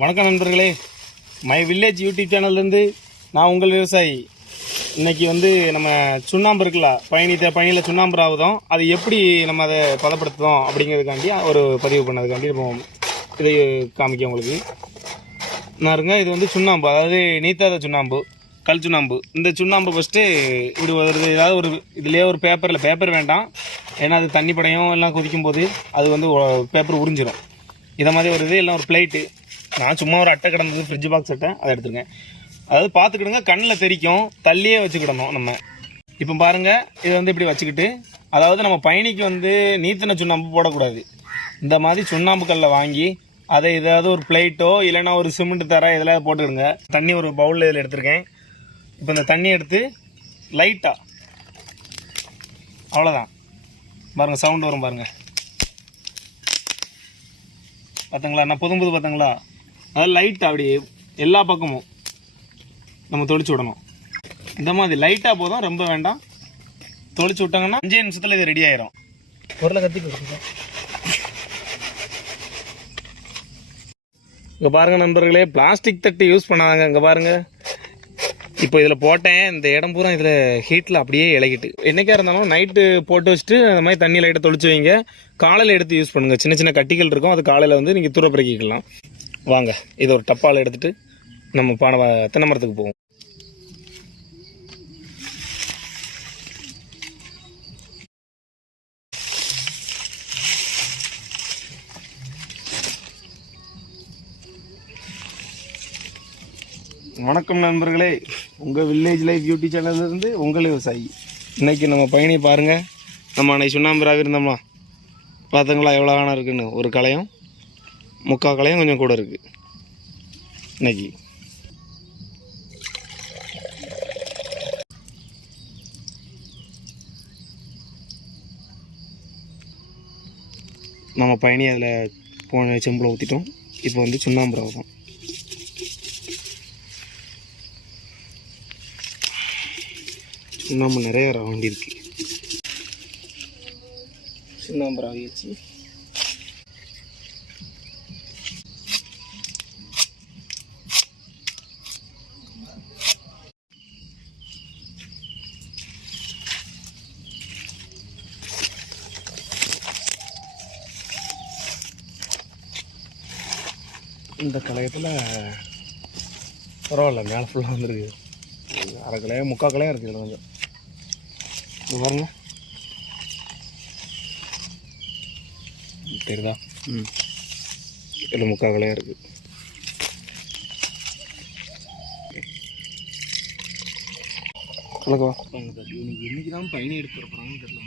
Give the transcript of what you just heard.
வணக்கம் நண்பர்களே, my village YouTube சேனல்லேருந்து நான் உங்கள் விவசாயி. இன்றைக்கி நம்ம சுண்ணாம்பு இருக்குல்ல, பயணியில் சுண்ணாம்பு ஆகுதோம், அது எப்படி நம்ம அதை பதப்படுத்துதோம் அப்படிங்கிறதுக்காண்டி ஒரு பதிவு பண்ணதுக்காண்டி இப்போ இதை காமிக்க உங்களுக்கு நாருங்க. இது சுண்ணாம்பு, அதாவது நீத்தாத சுண்ணாம்பு, கல் சுண்ணாம்பு. இந்த சுண்ணாம்பு ஃபஸ்ட்டு இப்படி வருது, ஏதாவது ஒரு இதுலேயே ஒரு பேப்பர் வேண்டாம், ஏன்னா அது தண்ணி படையும் எல்லாம் கொதிக்கும் போது அது பேப்பர் உறிஞ்சிடும். இதை மாதிரி ஒரு இது எல்லாம் ஒரு பிளேட்டு. நான் சும்மா ஒரு அட்டை கிடந்தது, ஃப்ரிட்ஜ் பாக்ஸ் அட்டை, அதை எடுத்துருக்கேன். அதாவது பார்த்துக்கிடுங்க, கண்ணில் தெரிக்கும், தள்ளியே வச்சுக்கிடணும் நம்ம. இப்போ பாருங்கள், இதை இப்படி வச்சுக்கிட்டு, அதாவது நம்ம பயணிக்கு நீத்தின சுண்ணாம்பு போடக்கூடாது. இந்த மாதிரி சுண்ணாம்பு கல்லை வாங்கி அதை ஏதாவது ஒரு பிளேட்டோ இல்லைன்னா ஒரு சிமெண்ட் தர இதில் போட்டுக்கிடுங்க. தண்ணி ஒரு பவுலில் இதில் எடுத்துருக்கேன். இப்போ இந்த தண்ணி எடுத்து லைட்டாக, அவ்வளோதான் பாருங்கள், சவுண்டு வரும் பாருங்கள், பார்த்தங்களா? நான் புது பார்த்தங்களா? அதாவது லைட்டாக அப்படி எல்லா பக்கமும் நம்ம தொளிச்சு விடணும். இந்த மாதிரி லைட்டாக போதும், ரொம்ப வேண்டாம். தொளிச்சு விட்டாங்கன்னா 5 நிமிஷத்தில் இது ரெடி ஆயிரும். பொருளை கத்தி கொடுத்துருக்கோம். இங்கே பாருங்கள் நண்பர்களே, பிளாஸ்டிக் தட்டு யூஸ் பண்ணாதாங்க. இங்கே பாருங்கள், இப்போ இதில் போட்டேன், இந்த இடம் பூரா இதில் ஹீட்டில் அப்படியே இலகிட்டு. என்றைக்கா இருந்தாலும் நைட்டு போட்டு வச்சுட்டு அந்த மாதிரி தண்ணி லைட்டை தொளிச்சு வைங்க. காலையில் எடுத்து யூஸ் பண்ணுங்கள். சின்ன சின்ன கட்டிகள் இருக்கும், அது காலையில் நீங்கள் துறப்பிறக்கிக்கலாம். வாங்க, இதை ஒரு டப்பாவில் எடுத்துகிட்டு நம்ம தென்னை மரத்துக்கு போவோம். வணக்கம் நண்பர்களே, உங்கள் வில்லேஜ் லைஃப் யூடியூப் சேனல்லேருந்து உங்கள் விவசாயி. இன்றைக்கி நம்ம பயணி பாருங்கள், நம்ம அன்னைக்கு சுண்ணாம்புராக இருந்தோம்மா, பார்த்துங்களா எவ்வளோ காணம் இருக்குன்னு. ஒரு களையும் 3/4 களையும் கொஞ்சம் கூட இருக்குது. இன்னைக்கு நம்ம பயணி அதில் போன செம்பில் ஊற்றிட்டோம். இப்போ சுண்ணாம்பு ஆகும். சுண்ணாம்பு நிறைய வேண்டி இருக்கு. சுண்ணாம்பு ஆகிடுச்சு. இந்த கலையத்தில் பரவாயில்ல, மேலே ஃபுல்லாக வந்துருக்கு. 1/2 கலையம் 3/4 கலையம் இருக்குது. இதில் இது பாருங்க, தெரியுதா? இதில் 3/4 கலையம் இருக்குது. கலக்கவா இன்னைக்கு தான் பயணி எடுத்து போகிறாங்கன்னு தெரியல.